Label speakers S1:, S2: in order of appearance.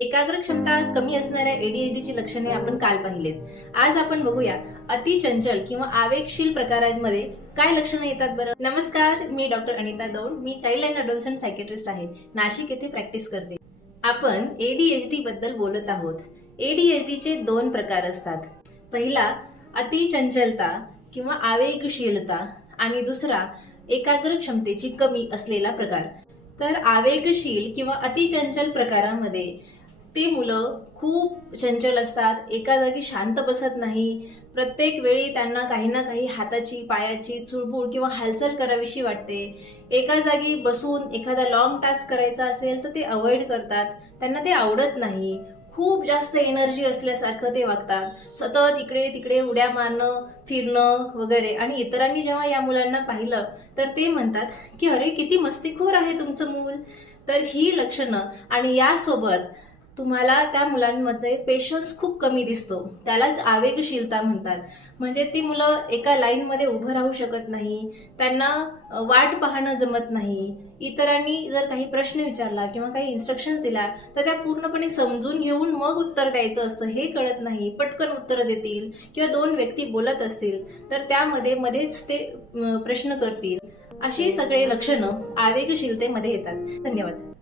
S1: एकाग्र क्षमता कमी असणाऱ्या एडीएचडीची लक्षणे आपण काल पाहिलेत. आज आपण बघूया अति चंचल किंवा आवेगशील प्रकारांमध्ये काय लक्षणं येतात बरं? नमस्कार मी डॉक्टर अनिता दौड. मी चाइल्ड अँड अडोलसंट सायकेट्रिस्ट आहे. नाशिक येथे प्रॅक्टिस करते. आपण एडीएचडी बद्दल बोलत आहोत. एडीएचडीचे दोन प्रकार असतात. पहिला अति चंचलता किंवा आवेगशीलता आणि दुसरा एकाग्र क्षमतेची कमी असलेला प्रकार. तर आवेगशील किंवा अतिचंचल प्रकारामध्ये ती मुलं खूप चंचल असतात एका जागी शांत बसत नाही. प्रत्येक वेळी त्यांना काही ना काही हाताची पायाची चुळबुळ किंवा हालचाल करावीशी वाटते. एका जागी बसून एखादा लॉंग टास्क करायचा असेल तर ते अवॉइड करतात. त्यांना ते आवडत नाही. खूप जास्त एनर्जी असल्यासारखं ते वागतात. सतत इकडे तिकडे उड्या मारणं फिरणं वगैरे आणि इतरांनी जेव्हा या मुलांना पाहिलं तर ते म्हणतात की अरे किती मस्तीखोर आहे तुमचं मूल. तर ही लक्षणं आणि यासोबत तुम्हाला त्या मुलांमध्ये पेशन्स खूप कमी दिसतो. त्यालाच आवेगशीलता म्हणतात. म्हणजे ती मुलं एका लाईनमध्ये उभं राहू शकत नाही त्यांना वाट पाहणं जमत नाही. इतरांनी जर काही प्रश्न विचारला किंवा काही इन्स्ट्रक्शन्स दिला तर त्या पूर्णपणे समजून घेऊन मग उत्तर द्यायचं असतं. हे कळत नाही पटकन उत्तर देतील किंवा दोन व्यक्ती बोलत असतील तर त्यामध्ये मध्येच ते प्रश्न करतील. अशी सगळे लक्षणं आवेगशीलतेमध्ये येतात. धन्यवाद.